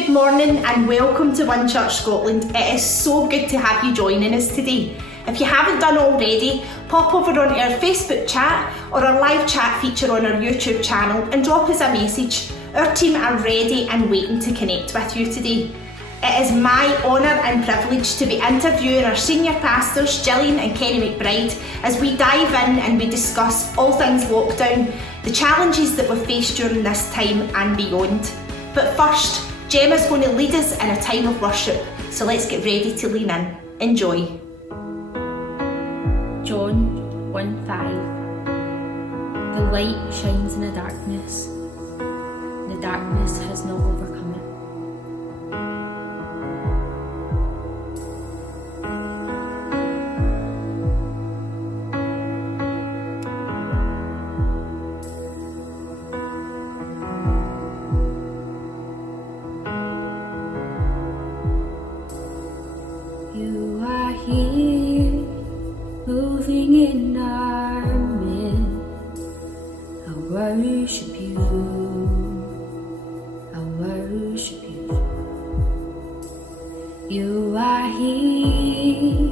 Good morning and welcome to One Church Scotland. It is so good to have you joining us today. If you haven't done already, pop over onto our Facebook chat or our live chat feature on our YouTube channel and drop us a message. Our team are ready and waiting to connect with you today. It is my honour and privilege to be interviewing our senior pastors, Gillian and McBride, as we dive in and we discuss all things lockdown, the challenges that we've faced during this time and beyond. But first, Gemma's going to lead us in a time of worship, so let's get ready to lean in. Enjoy. John 1:5. The light shines in the darkness. The darkness has not overcome it. You are here, moving in our midst. I worship you. I worship you. You are here,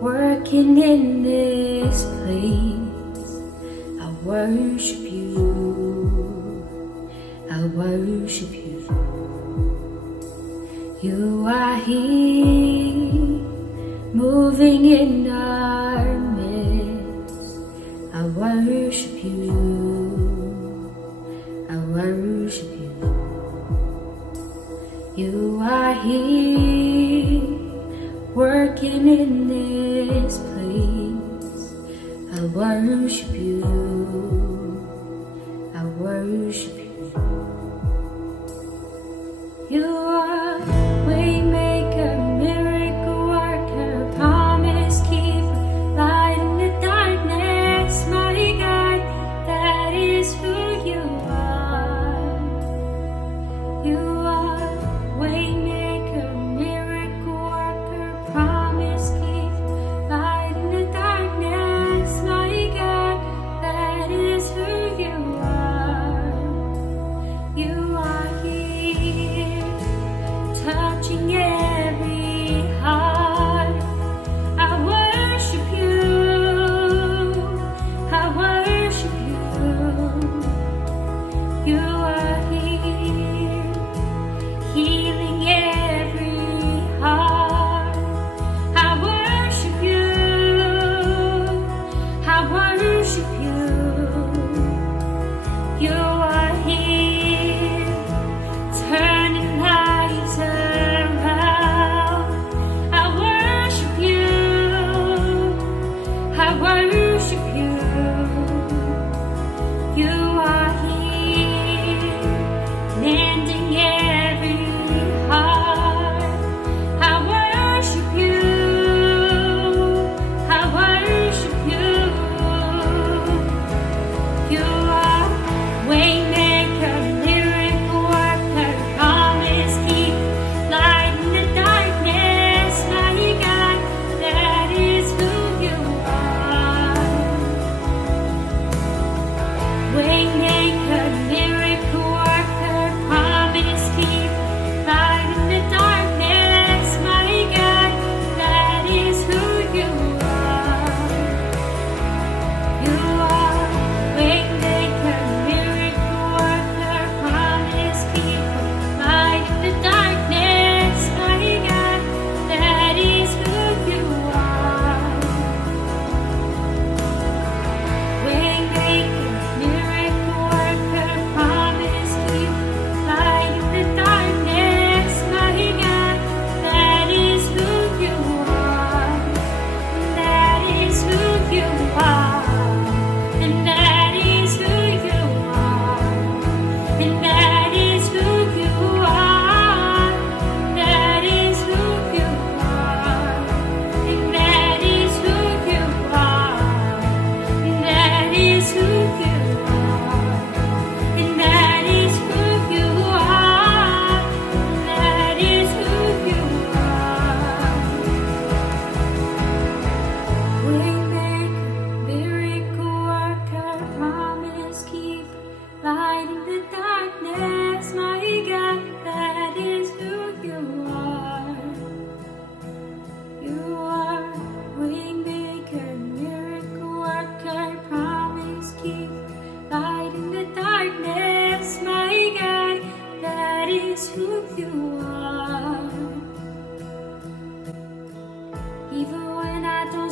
working in this place. I worship you. I worship you. You are here, moving in our midst. I worship you. I worship you. You are here, working in this place. I worship you. I worship you. You are waymaker, miracle worker, promise keeper, light in the darkness, my God, that is who you are. You are waymaker, miracle worker, promise keeper, light in the darkness, my God, that is who you are. You are here,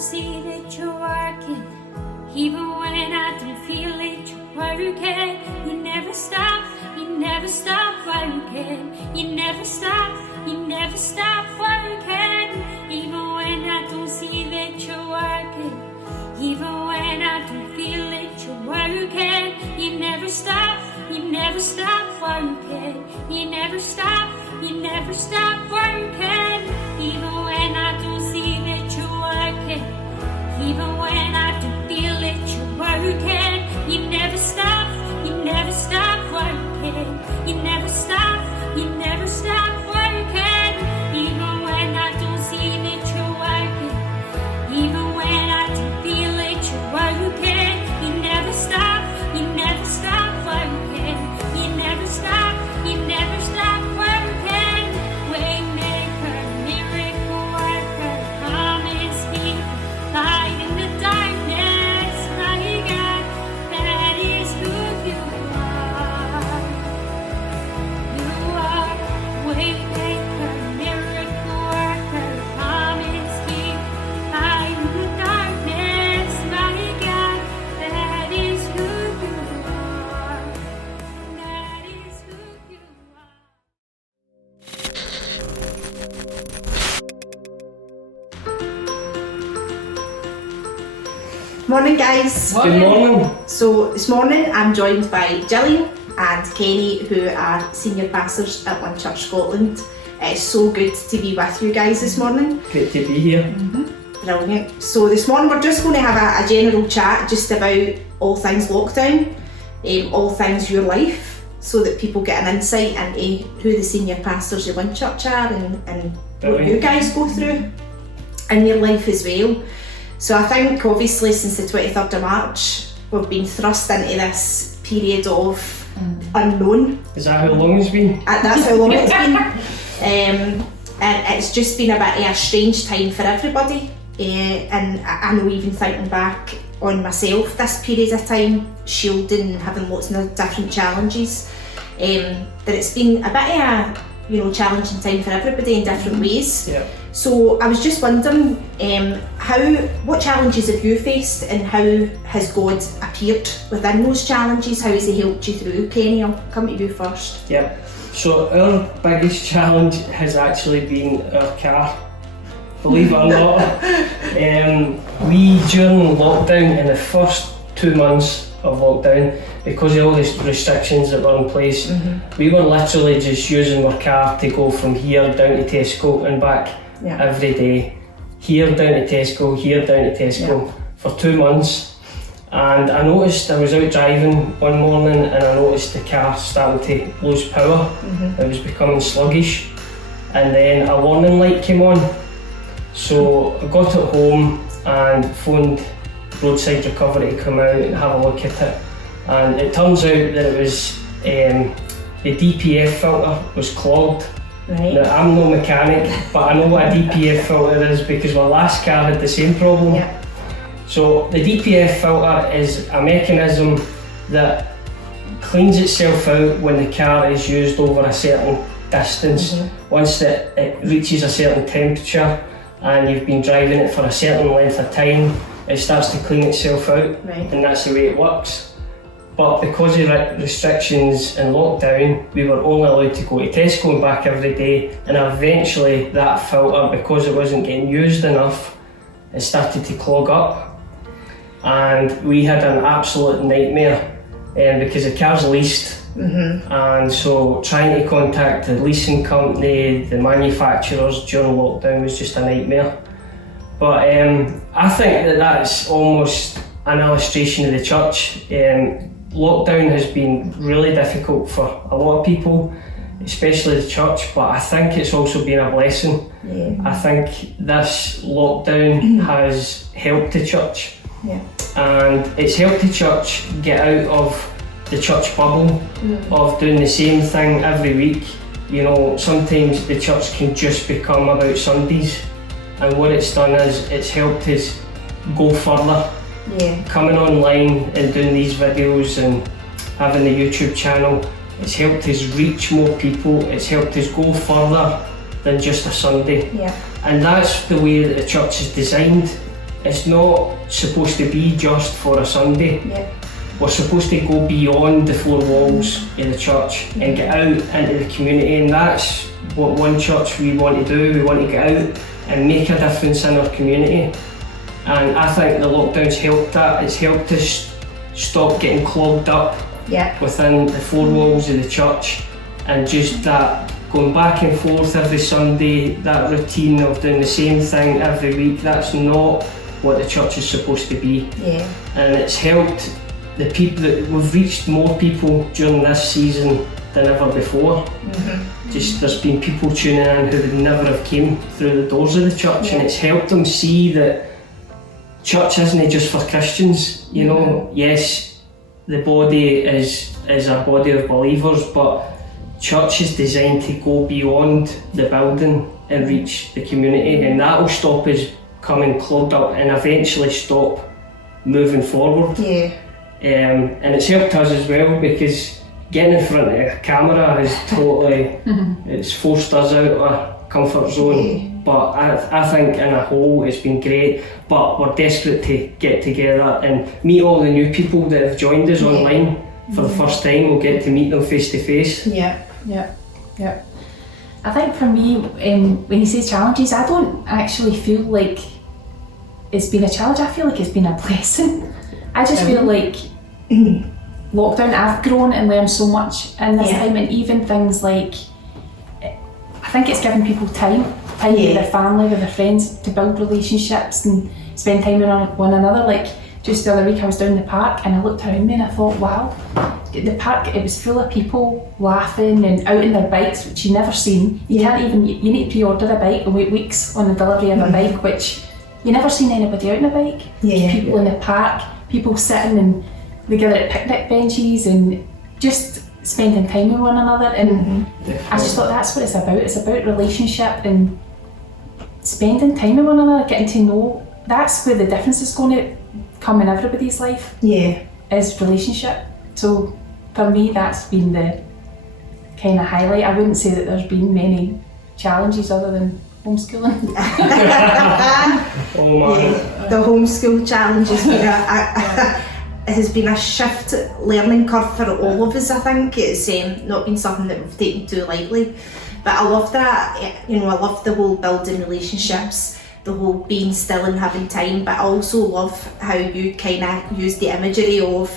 see that you're working, even when I don't feel it, you're working. You never stop working. You never stop working. Even when I don't see that you're working, even when I don't feel it, you're working. You never stop working. You never stop working. Even when I don't see that you're working, even when I don't feel it, you're working. You never stop working. You never stop working. Even when I don't see that you're working, even when I don't feel it, you're working. You never stop working. You never stop working. Waymaker, miracle worker, promise keeper, light in the darkness, my God, that is who you are. You are waymaker, miracle worker, promise keeper, light in the darkness, my God, that is who you are. That is who you are. Morning, guys. Good morning. So this morning I'm joined by Gillian and Kenny, who are senior pastors at One Church Scotland. It's so good to be with you guys this morning. Great to be here. Brilliant. So this morning we're just going to have a general chat just about all things lockdown, all things your life, so that people get an insight into who the senior pastors at One Church are and what you guys go through in your life as well. So I think obviously since the 23rd of March we've been thrust into this period of unknown. Is that how long it's been? That's how long it's been. And it's just been a bit of a strange time for everybody. And I know, even thinking back on myself this period of time, shielding and having lots of different challenges, that it's been a bit of a challenging time for everybody in different ways. Yeah. So I was just wondering, what challenges have you faced and how has God appeared within those challenges? How has He helped you through? Kenny, I'll come to you first. Yeah. So our biggest challenge has actually been our car. Believe it or not. We, during lockdown, in the first 2 months of lockdown, because of all the restrictions that were in place, we were literally just using our car to go from here down to Tesco and back every day. Here down to Tesco, here down to Tesco for 2 months. And I noticed, I was out driving one morning and I noticed the car starting to lose power. It was becoming sluggish. And then a warning light came on. So I got at home and phoned roadside recovery to come out and have a look at it. And it turns out that it was the DPF filter was clogged. Right. Now, I'm no mechanic, but I know what a DPF filter is because my last car had the same problem. Yeah. So the DPF filter is a mechanism that cleans itself out when the car is used over a certain distance. Once it reaches a certain temperature and you've been driving it for a certain length of time, it starts to clean itself out, and that's the way it works. But because of restrictions and lockdown, we were only allowed to go to Tesco and back every day, and eventually that filter, because it wasn't getting used enough, it started to clog up. And we had an absolute nightmare because the car's leased, and so trying to contact the leasing company, the manufacturers during lockdown was just a nightmare. But I think that that's almost an illustration of the church. Lockdown has been really difficult for a lot of people, especially the church, but I think it's also been a blessing. I think this lockdown has helped the church, and it's helped the church get out of the church bubble of doing the same thing every week. Sometimes the church can just become about Sundays, and what it's done is it's helped us go further. Coming online and doing these videos and having the YouTube channel, it's helped us reach more people, it's helped us go further than just a Sunday. And that's the way that the church is designed. it's not supposed to be just for a Sunday. Yeah. We're supposed to go beyond the four walls of the church and get out into the community, and that's what one church we want to do. We want to get out and make a difference in our community, and I think the lockdown's helped that. It's helped us stop getting clogged up within the four walls of the church, and just that going back and forth every Sunday, that routine of doing the same thing every week, that's not what the church is supposed to be. Yeah. And it's helped the people that we've reached more people during this season than ever before. Just there's been people tuning in who would never have came through the doors of the church, and it's helped them see that church isn't just for Christians. You know, yes, the body is a body of believers, but church is designed to go beyond the building and reach the community, and that will stop us coming clogged up and eventually stop moving forward. Yeah. And it's helped us as well, because getting in front of a camera has totally it's forced us out of our comfort zone. But I think in a whole it's been great, but we're desperate to get together and meet all the new people that have joined us online for the first time. We'll get to meet them face to face. Yeah. I think for me, when he says challenges, I don't actually feel like it's been a challenge. I feel like it's been a blessing. I just feel like lockdown, I've grown and learned so much in this time, and even things like, I think it's given people time with their family, with their friends, to build relationships and spend time with one another. Like just the other week I was down the park and I looked around me and I thought, wow, the park, it was full of people laughing and out on their bikes, which you never seen. You can't even, you need to pre-order a bike and wait weeks on the delivery of a bike, which you never seen anybody out on a bike. People in the park, people sitting and together at picnic benches and just spending time with one another, and I just thought that's what it's about. It's about relationship and spending time with one another, getting to know. That's where the difference is going to come in everybody's life. Is relationship. So for me, that's been the kind of highlight. I wouldn't say that there's been many challenges other than homeschooling. The homeschool challenge has been a shift learning curve for all of us. I think it's not been something that we've taken too lightly, but I love that. You know, I love the whole building relationships, the whole being still and having time, but I also love how you kind of use the imagery of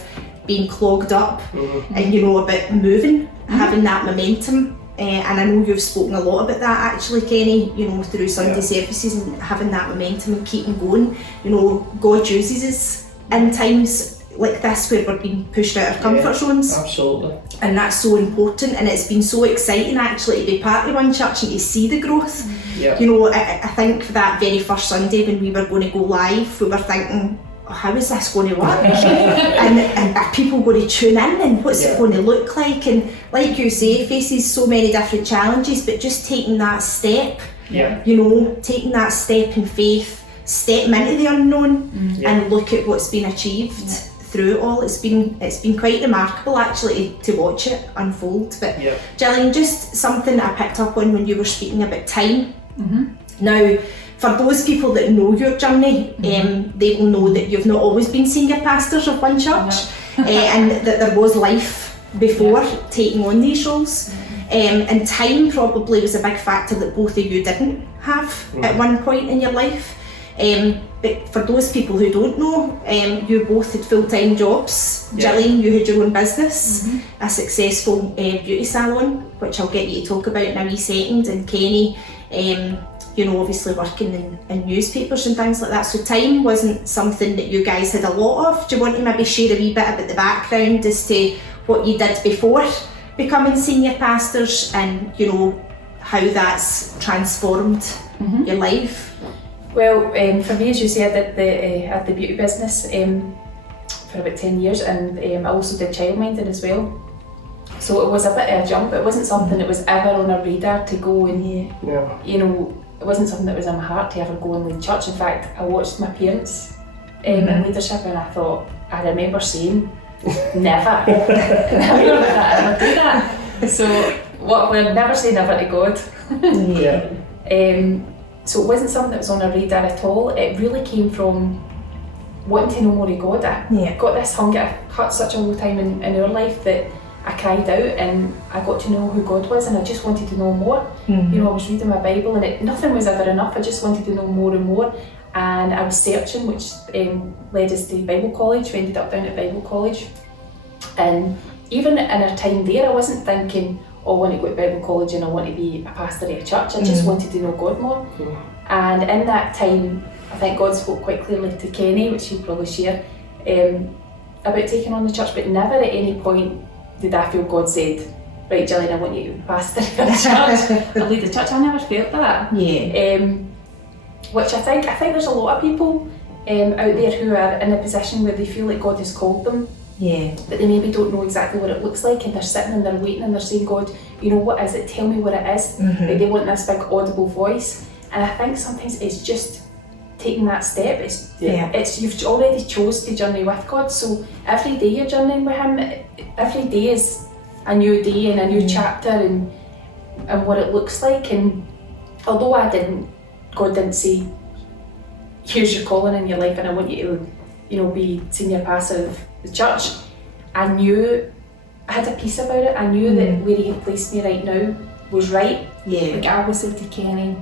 being clogged up and, you know, about moving, having that momentum. And I know you've spoken a lot about that actually, Kenny, you know, through Sunday services, and having that momentum and keeping going. You know, God uses us in times like this where we're being pushed out of comfort zones. Absolutely. And that's so important, and it's been so exciting actually to be part of one church and to see the growth. You know, I think for that very first Sunday when we were going to go live, we were thinking, how is this going to work? and are people going to tune in, and what's it going to look like? And like you say, it faces so many different challenges, but just taking that step, you know, taking that step in faith, stepping into the unknown and look at what's been achieved through it all. It's been quite remarkable actually to watch it unfold. But Gillian, just something that I picked up on when you were speaking about time. Now, for those people that know your journey, they will know that you've not always been senior pastors of one church, and that there was life before taking on these roles. And time probably was a big factor that both of you didn't have at one point in your life. But for those people who don't know, you both had full-time jobs. Gillian, you had your own business, a successful beauty salon, which I'll get you to talk about in a wee second, and Kenny, you know, obviously working in newspapers and things like that. So time wasn't something that you guys had a lot of. Do you want to maybe share a wee bit about the background as to what you did before becoming senior pastors, and, you know, how that's transformed your life? Well, for me, as you say, I had the beauty business for about 10 years, and I also did childminding as well. So it was a bit of a jump. It wasn't something that was ever on our radar to go and, you know, it wasn't something that was in my heart to ever go in the church. In fact, I watched my parents in leadership, and I thought, I remember saying, never do that. So we'll never say never to God. So it wasn't something that was on our radar at all. It really came from wanting to know more of God. I got this hunger. I had such a low time in our life that I cried out and I got to know who God was, and I just wanted to know more. You know, I was reading my Bible and nothing was ever enough. I just wanted to know more and more, and I was searching, which led us to Bible college. We ended up down at Bible college, and even in our time there, I wasn't thinking, oh, I want to go to Bible college and I want to be a pastor at a church. I just wanted to know God more. And in that time, I think God spoke quite clearly to Kenny, which he'll probably share, about taking on the church, but never at any point did I feel God said, right, Gillian, I want you to be pastor of a church or lead the church. I never felt that. Which I think there's a lot of people out there who are in a position where they feel like God has called them, but they maybe don't know exactly what it looks like, and they're sitting and they're waiting and they're saying, God, you know, what is it? Tell me what it is. Like they want this big audible voice. And I think sometimes it's just taking that step. It's you've already chose to journey with God, so every day you're journeying with Him. Every day is a new day and a new chapter and what it looks like. And although God didn't say, here's your calling in your life and I want you to, you know, be senior pastor of the church, I knew, I had a peace about it. I knew that where He had placed me right now was right. Like I always said to Kenny,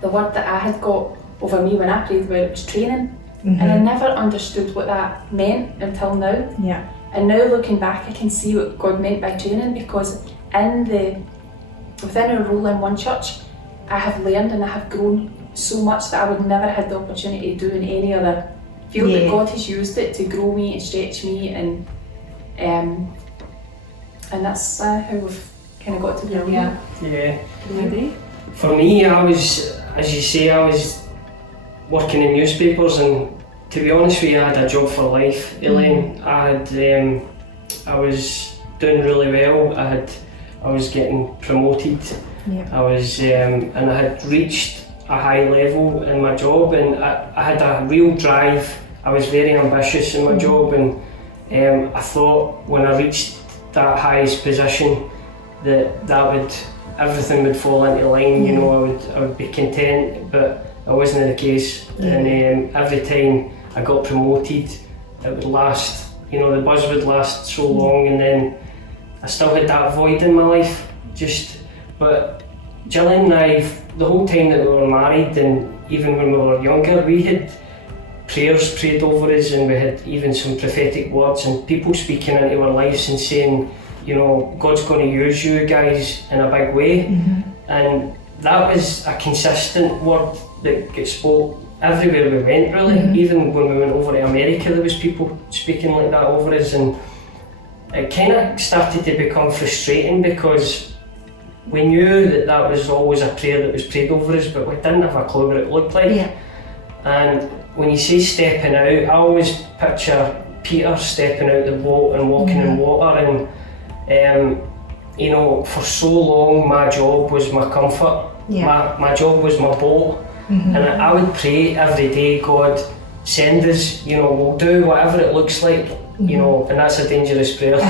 the word that I had got over me when I prayed about it was training, and I never understood what that meant until now. And now looking back, I can see what God meant by training, because within our role in one church, I have learned and I have grown so much that I would never had the opportunity to do in any other field. That God has used it to grow me and stretch me, and that's how we've kind of got to where we are. For me, I was, as you say, I was working in newspapers, and to be honest with you, I had a job for life, Elaine. I was doing really well. I was getting promoted. I was, and I had reached a high level in my job, and I had a real drive. I was very ambitious in my job, and I thought when I reached that highest position that everything would fall into line. You know, I would be content, but that wasn't the case. And every time I got promoted, it would last, you know, the buzz would last so long, and then I still had that void in my life. But Gillian and I, the whole time that we were married, and even when we were younger, we had prayers prayed over us, and we had even some prophetic words and people speaking into our lives and saying, you know, God's going to use you guys in a big way. And that was a consistent word that got spoke everywhere we went, really. Even when we went over to America, there was people speaking like that over us, and it kind of started to become frustrating, because we knew that was always a prayer that was prayed over us, but we didn't have a clue what it looked like. And when you say stepping out, I always picture Peter stepping out the boat and walking in water, and you know, for so long my job was my comfort. My job was my boat. And I would pray every day, God, send us, you know, we'll do whatever it looks like, you know, and that's a dangerous prayer.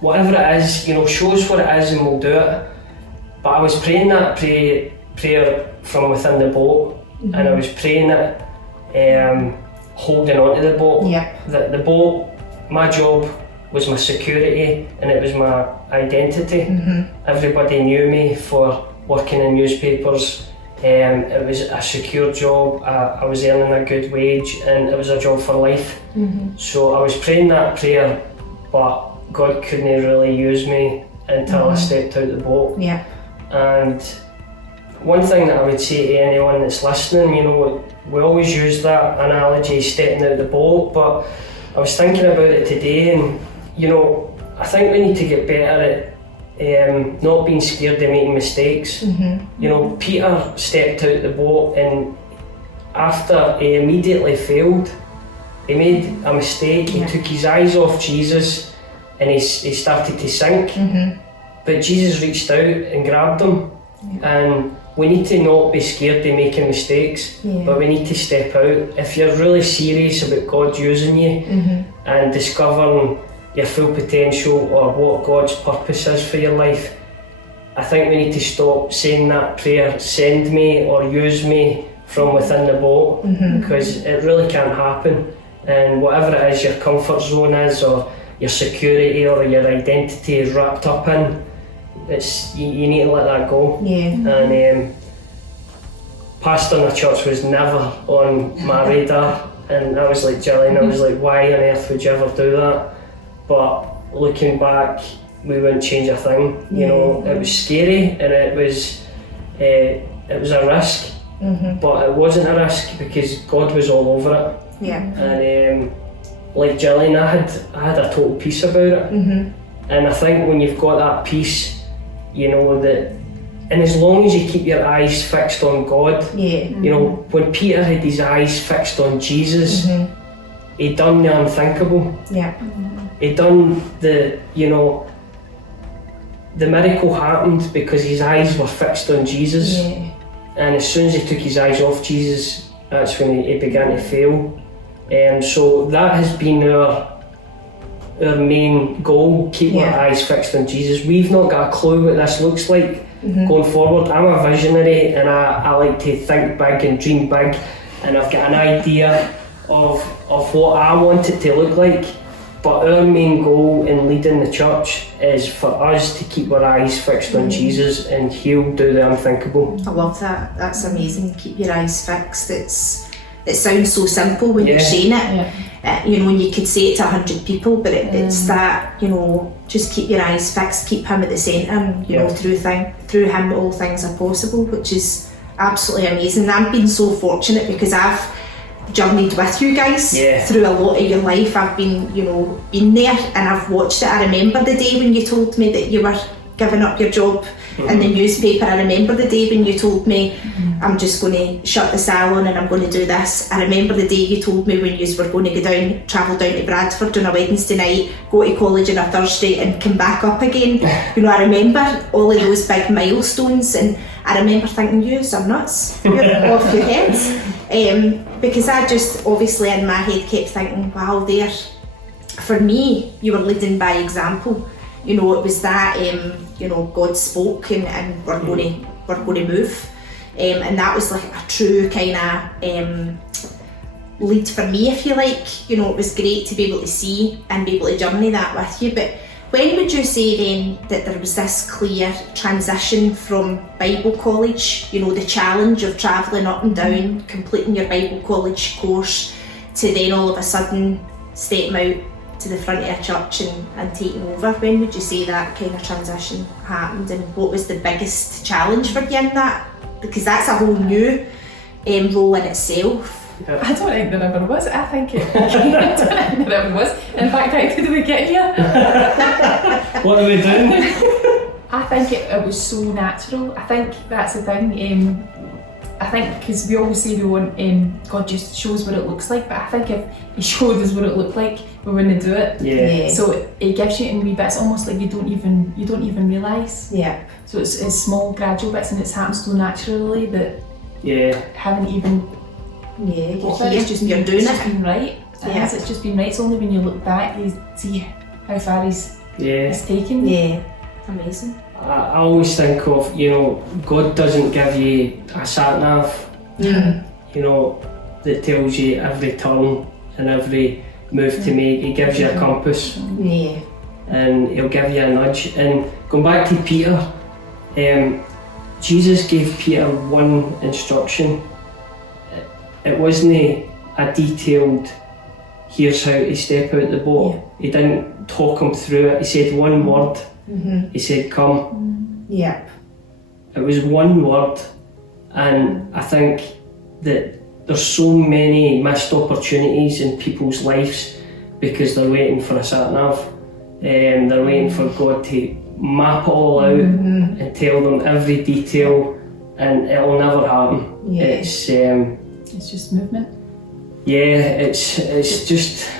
Whatever it is, you know, show us what it is and we'll do it. But I was praying that prayer from within the boat, and I was praying it holding on to the boat. The boat, my job was my security, and it was my identity. Everybody knew me for working in newspapers. It was a secure job. I was earning a good wage, and it was a job for life. So I was praying that prayer, but God couldn't really use me until I stepped out the boat. And one thing that I would say to anyone that's listening, you know, we always use that analogy, stepping out the boat, but I was thinking about it today, and you know, I think we need to get better at not being scared of making mistakes. You know, Peter stepped out the boat, and after he immediately failed, he made a mistake. He took his eyes off Jesus, and he started to sink. But Jesus reached out and grabbed him. And we need to not be scared of making mistakes, but we need to step out. If you're really serious about God using you and discovering your full potential or what God's purpose is for your life, I think we need to stop saying that prayer, send me or use me from within the boat, because it really can't happen. And whatever it is your comfort zone is, or your security or your identity is wrapped up in, you need to let that go. And pastoring a church was never on my radar, and I was like, Gillian, I was like, why on earth would you ever do that? But looking back, we wouldn't change a thing. You know, it was scary, and it was a risk, but it wasn't a risk because God was all over it. And like Gillian, I had a total peace about it. And I think when you've got that peace, you know that, and as long as you keep your eyes fixed on God, you know, when Peter had his eyes fixed on Jesus, he done the unthinkable. He done the, you know, the miracle happened because his eyes were fixed on Jesus. And as soon as he took his eyes off Jesus, that's when he began to fail. So that has been our main goal, keep our eyes fixed on Jesus. We've not got a clue what this looks like going forward. I'm a visionary, and I like to think big and dream big, and I've got an idea of what I want it to look like. But our main goal in leading the church is for us to keep our eyes fixed on Jesus, and he'll do the unthinkable. I love that. That's amazing. Keep your eyes fixed. It sounds so simple when you're saying it. You know, and you could say it to 100 people, but it's that, you know, just keep your eyes fixed, keep him at the centre, you know, through him all things are possible, which is absolutely amazing. I've been so fortunate because I've journeyed with you guys through a lot of your life. I've been, you know, been there, and I've watched it. I remember the day when you told me that you were giving up your job in the newspaper. I remember the day when you told me, I'm just going to shut the salon and I'm going to do this. I remember the day you told me when you were going to travel down to Bradford on a Wednesday night, go to college on a Thursday and come back up again. You know, I remember all of those big milestones, and I remember thinking, you are nuts, you're off your heads. Because I just, obviously in my head, kept thinking, wow, there, for me, you were leading by example. You know, it was that, you know, God spoke and we're going to move. And that was like a true kind of lead for me, if you like. You know, it was great to be able to see and be able to journey that with you. But when would you say then that there was this clear transition from Bible college, you know, the challenge of travelling up and down, completing your Bible college course, to then all of a sudden stepping out to the front of a church and taking over? When would you say that kind of transition happened, and what was the biggest challenge for you in that? Because that's a whole new role in itself. I don't think there ever was. I think it there ever was. In fact, how did we get here? What are we doing? I think it was so natural. I think that's the thing. I think because we always say we want God just shows what it looks like, but I think if he showed us what it looked like, we wouldn't do it. So it gives you in wee bits, almost like you don't even realise. So it's small gradual bits, and it's happened so naturally that haven't even it's just you're doing it. Been right. It's just been right. It's only when you look back you see how far he's taken. Amazing. I always think of, you know, God doesn't give you a sat nav, you know, that tells you every turn and every move to make. He gives you a compass, and he'll give you a nudge. And going back to Peter, Jesus gave Peter one instruction. It wasn't a detailed, here's how to step out the boat. He didn't talk him through it. He said one word. He said, come. It was one word, and I think that there's so many missed opportunities in people's lives because they're waiting for a sat nav. They're waiting for God to map it all out and tell them every detail, and it'll never happen. It's just movement. It's just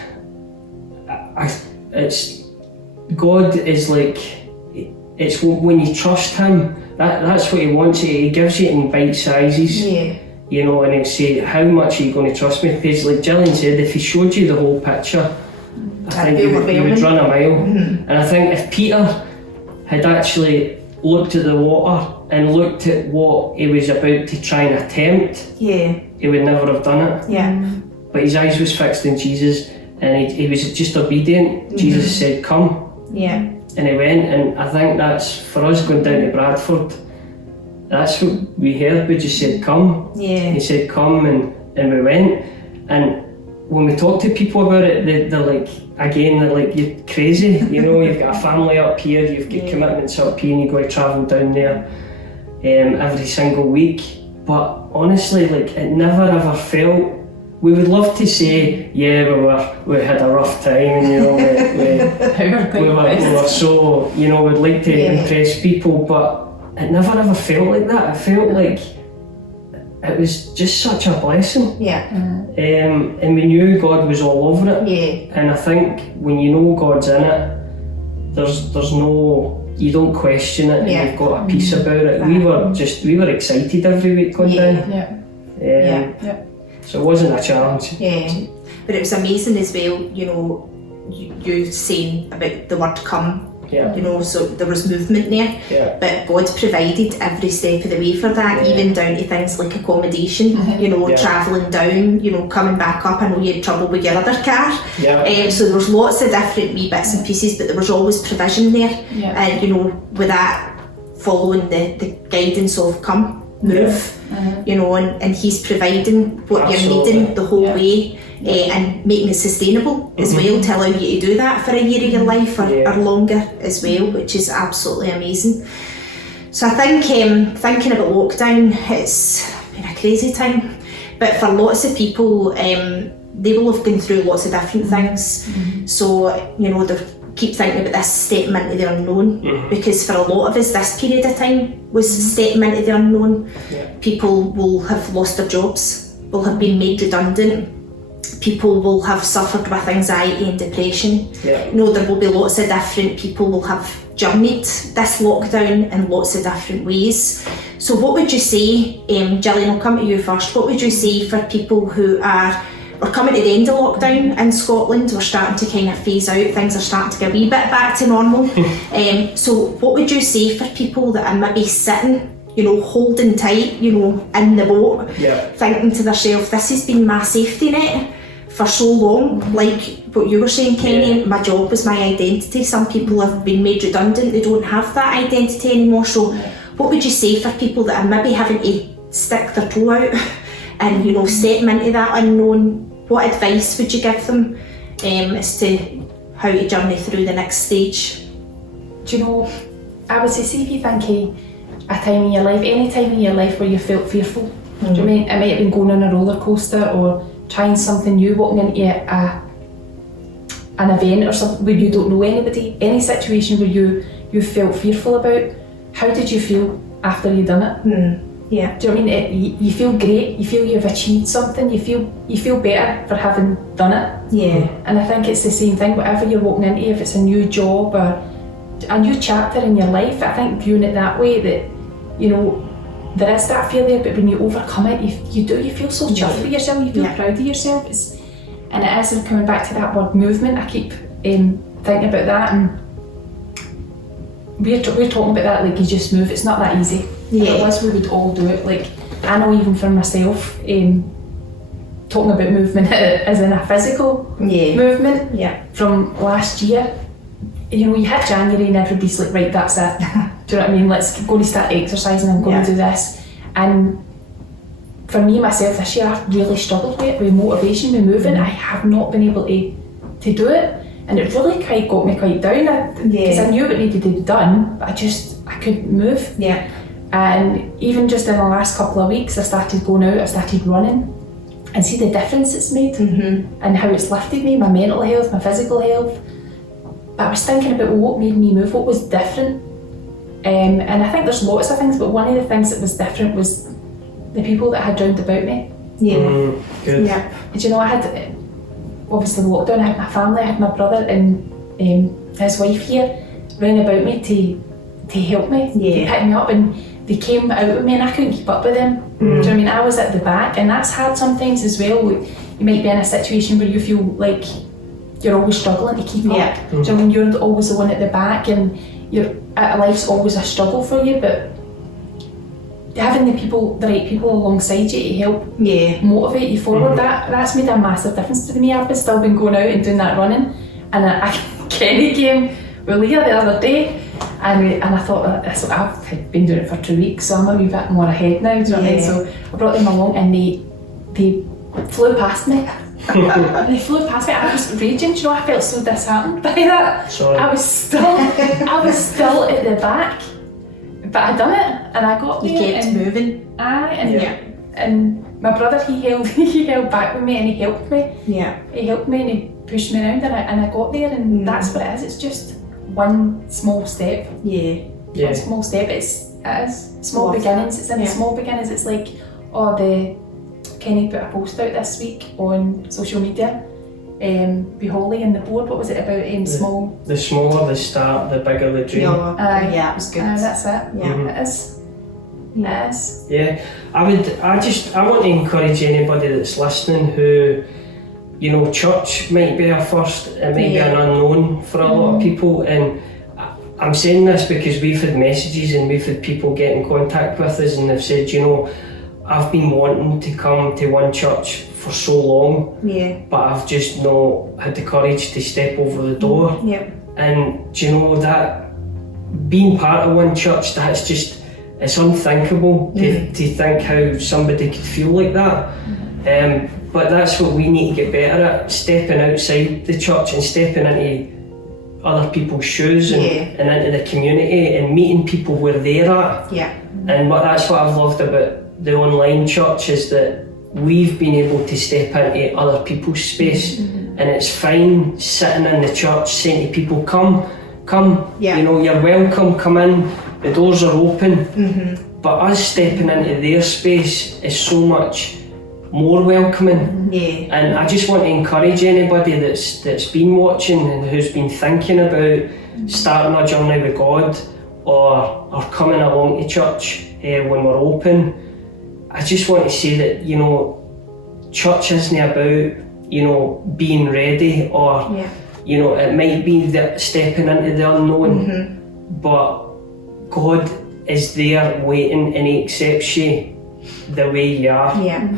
it's God is like, it's when you trust him, that's what he wants. He gives you in bite sizes, you know, and he'll say, how much are you going to trust me? Because like Gillian said, if he showed you the whole picture, I think you would run a mile. And I think if Peter had actually looked at the water and looked at what he was about to try and attempt, he would never have done it. But his eyes was fixed on Jesus, and he was just obedient. Jesus said, come. And he went, and I think that's, for us going down to Bradford, that's what we heard. We just said, come. He said, come, and we went. And when we talk to people about it, they're like, you're crazy. You know, you've got a family up here, you've got commitments up here, and you've got to travel down there every single week. But honestly, like, it never ever felt. We would love to say, we had a rough time, and you know, we were so, you know, we'd like to impress people, but it never ever felt like that. It felt like it was just such a blessing. And we knew God was all over it. And I think when you know God's in it, there's no, you don't question it, and you've got a peace about it. We were excited every week going down. So it wasn't a challenge. But it was amazing as well, you know, you saying about the word come. You know, so there was movement there, but God provided every step of the way for that, even down to things like accommodation, you know, travelling down, you know, coming back up. I know you had trouble with your other car, so there was lots of different wee bits and pieces, but there was always provision there, and you know, with that following the guidance of come, move, you know, and he's providing what you're needing the whole way. And making it sustainable as well, to allow you to do that for a year of your life or longer as well, which is absolutely amazing. So I think thinking about lockdown, it's been a crazy time, but for lots of people, they will have gone through lots of different things. So, you know, they keep thinking about this stepping into the unknown, because for a lot of us this period of time was stepping into the unknown. People will have lost their jobs, will have been made redundant. People will have suffered with anxiety and depression. You know, there will be lots of different people will have journeyed this lockdown in lots of different ways. So what would you say, Gillian, I'll come to you first, what would you say for people who we're coming to the end of lockdown in Scotland, we're starting to kind of phase out, things are starting to get a wee bit back to normal. So what would you say for people that are maybe sitting, you know, holding tight, you know, in the boat, thinking to themselves, this has been my safety net for so long, like what you were saying, Kenny, my job was my identity. Some people have been made redundant, they don't have that identity anymore. So what would you say for people that are maybe having to stick their toe out and, you know, step into that unknown? What advice would you give them as to how to journey through the next stage? Do you know, I would say if you think a time in your life, any time in your life where you felt fearful, do you know what I mean? It might have been going on a roller coaster or trying something new, walking into an event or something where you don't know anybody, any situation where you felt fearful about. How did you feel after you'd done it? Do you know what I mean? You feel great, you feel you've achieved something, you feel better for having done it. And I think it's the same thing, whatever you're walking into, if it's a new job or a new chapter in your life, I think viewing it that way, that, you know, there is that fear there, but when you overcome it, you feel so chuffed with yourself, you feel proud of yourself. And it is, and coming back to that word movement, I keep thinking about that, and we're talking about that like you just move. It's not that easy. If it was, we would all do it. Like, I know even for myself, talking about movement as in a physical movement from last year, you know, you hit January and everybody's like, right, that's it. Do you know what I mean? Let's go to start exercising and go and do this. And for me, myself, this year, I've really struggled with it, with motivation, with moving. I have not been able to do it. And it really got me quite down, because I knew it needed to be done, but I couldn't move. And even just in the last couple of weeks, I started going out, I started running, and see the difference it's made, and how it's lifted me, my mental health, my physical health. But I was thinking about what made me move, what was different. And I think there's lots of things, but one of the things that was different was the people that I had round about me. Good. And you know, I had, obviously the lockdown, I had my family, I had my brother and his wife here round about me to help me, to pick me up, and they came out with me and I couldn't keep up with them. Do you know what I mean? I was at the back, and that's hard sometimes as well. You might be in a situation where you feel like you're always struggling to keep up. Yeah. Do you know what I mean? You're always the one at the back, and life's always a struggle for you, but having the right people alongside you to help motivate you forward, that's made a massive difference to me. I've still been going out and doing that running, and Kenny came with Leah the other day, and I thought, I've been doing it for 2 weeks, so I'm a wee bit more ahead now, do you know what I mean? So I brought them along, and they flew past me. They flew past me. I was raging. Do you know, I felt so disheartened by that. Sorry. I was still at the back, but I done it, and I got there. You kept moving. And my brother, he held back with me, and he helped me. Yeah. He helped me, and he pushed me around, and I got there, and that's what it is. It's just one small step. One small step. It is small beginnings. It's in the small beginnings. It's like, Kenny put a post out this week on social media. Be Holly and the board. What was it about? Small. The smaller the start, the bigger the dream. Yeah, it was good. That's it. Yeah. It is. Yeah. It is. Yeah, I want to encourage anybody that's listening who, you know, church might be a first, it might be an unknown for a lot of people, and I'm saying this because we've had messages and we've had people get in contact with us and they've said, you know, I've been wanting to come to one church for so long, but I've just not had the courage to step over the door. And do you know that being part of one church, that's just, it's unthinkable to think how somebody could feel like that. But that's what we need to get better at, stepping outside the church and stepping into other people's shoes and into the community and meeting people where they're at. And that's what I've loved about the online church, is that we've been able to step into other people's space, and it's fine sitting in the church saying to people, come, you know, you're welcome, come in, the doors are open. But us stepping into their space is so much more welcoming. And I just want to encourage anybody that's been watching and who's been thinking about starting a journey with God or coming along to church when we're open. I just want to say that, you know, church isn't about, you know, being ready or, you know, it might be that stepping into the unknown, but God is there waiting and He accepts you the way you are.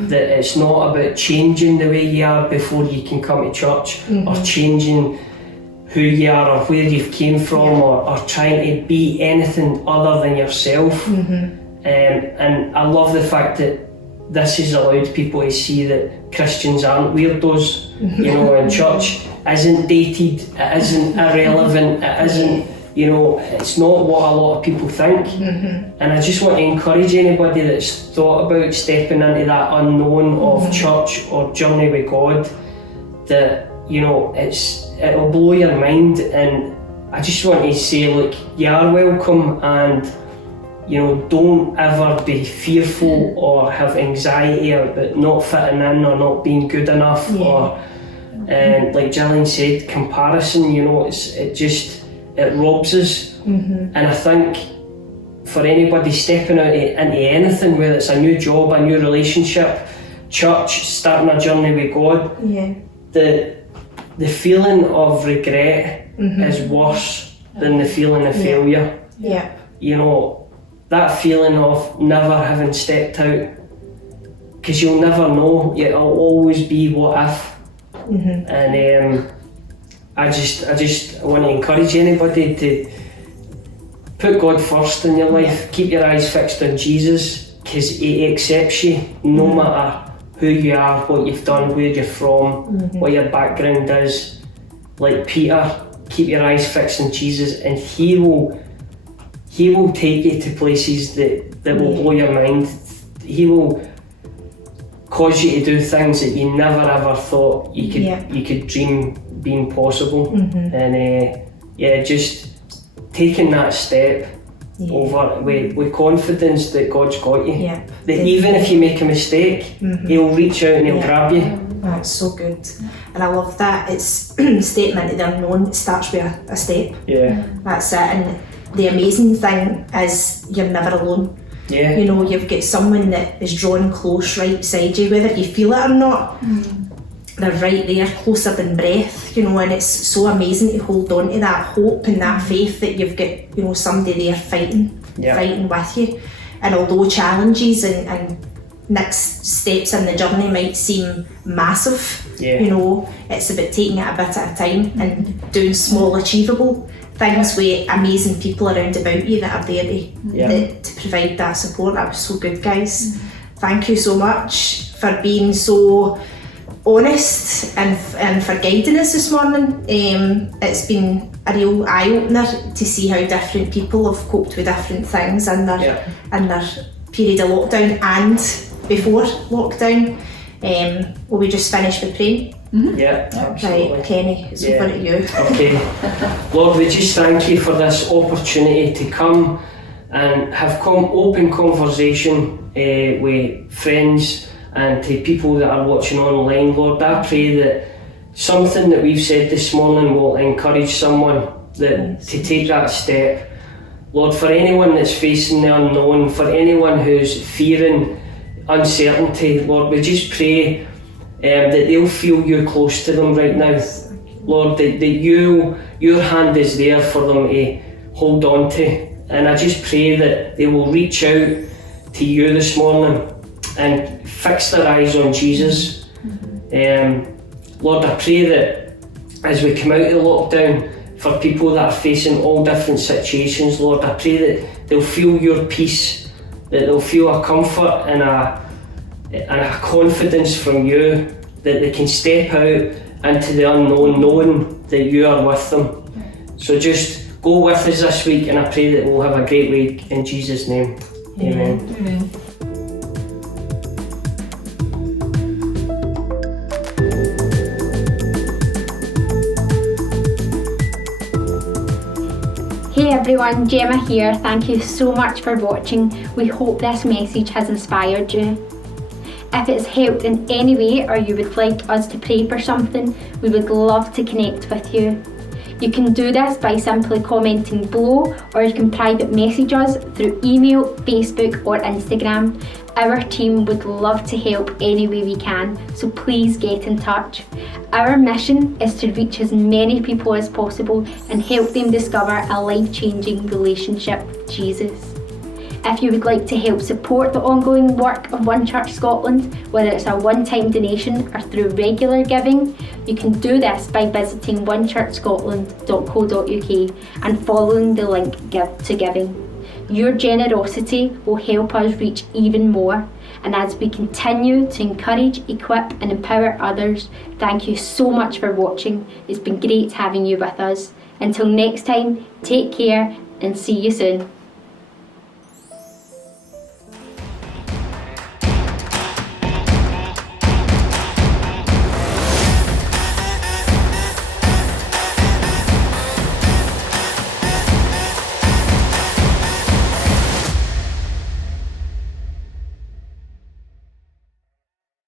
That it's not about changing the way you are before you can come to church, or changing who you are or where you've came from, or trying to be anything other than yourself. And I love the fact that this has allowed people to see that Christians aren't weirdos, you know, and church isn't dated, it isn't irrelevant, it isn't, you know, it's not what a lot of people think. And I just want to encourage anybody that's thought about stepping into that unknown of church or journey with God, that, you know, it'll blow your mind. And I just want to say, like, you are welcome, and, you know, don't ever be fearful or have anxiety about not fitting in or not being good enough, or like Gillian said, comparison, you know, it robs us. And I think for anybody stepping out into anything, whether it's a new job, a new relationship, church, starting a journey with God, the feeling of regret is worse than the feeling of failure. You know, that feeling of never having stepped out, because you'll never know, it'll always be what if. And I just want to encourage anybody to put God first in your life, keep your eyes fixed on Jesus, because He accepts you no matter who you are, what you've done, where you're from, what your background is. Like Peter, keep your eyes fixed on Jesus, and He will take you to places that will blow your mind. He will cause you to do things that you never ever thought you could dream being possible. And just taking that step over with confidence that God's got you. That even if you make a mistake, He'll reach out and He'll grab you. That's so good. And I love that. It's stepping into the unknown. It starts with a step. That's it. And the amazing thing is you're never alone. You know, you've got someone that is drawn close right beside you, whether you feel it or not. they're right there, closer than breath, you know, and it's so amazing to hold on to that hope and that faith that you've got, you know, somebody there fighting with you. And although challenges and next steps in the journey might seem massive, you know, it's about taking it a bit at a time and doing small achievable things with amazing people around about you that are there to provide that support. That was so good, guys. Thank you so much for being so honest and for guiding us this morning. It's been a real eye-opener to see how different people have coped with different things in their period of lockdown and before lockdown. Will we just finish with praying? Yeah, absolutely. Right, Kenny, it's over to you. Okay. Lord, we just thank you for this opportunity to come and have open conversation with friends and to people that are watching online. Lord, I pray that something that we've said this morning will encourage someone to take that step. Lord, for anyone that's facing the unknown, for anyone who's fearing uncertainty, Lord, we just pray that they'll feel you close to them right now. Lord, that your hand is there for them to hold on to. And I just pray that they will reach out to you this morning and fix their eyes on Jesus. Lord, I pray that as we come out of lockdown, for people that are facing all different situations, Lord, I pray that they'll feel your peace, that they'll feel a comfort and a confidence from you, that they can step out into the unknown knowing that you are with them. So just go with us this week, and I pray that we'll have a great week in Jesus' name. Amen. Hey everyone, Gemma here. Thank you so much for watching. We hope this message has inspired you. If it's helped in any way or you would like us to pray for something, we would love to connect with you. You can do this by simply commenting below, or you can private message us through email, Facebook or Instagram. Our team would love to help any way we can, so please get in touch. Our mission is to reach as many people as possible and help them discover a life-changing relationship with Jesus. If you would like to help support the ongoing work of One Church Scotland, whether it's a one-time donation or through regular giving, you can do this by visiting onechurchscotland.co.uk and following the link Give to Giving. Your generosity will help us reach even more, and as we continue to encourage, equip and empower others, thank you so much for watching. It's been great having you with us. Until next time, take care and see you soon.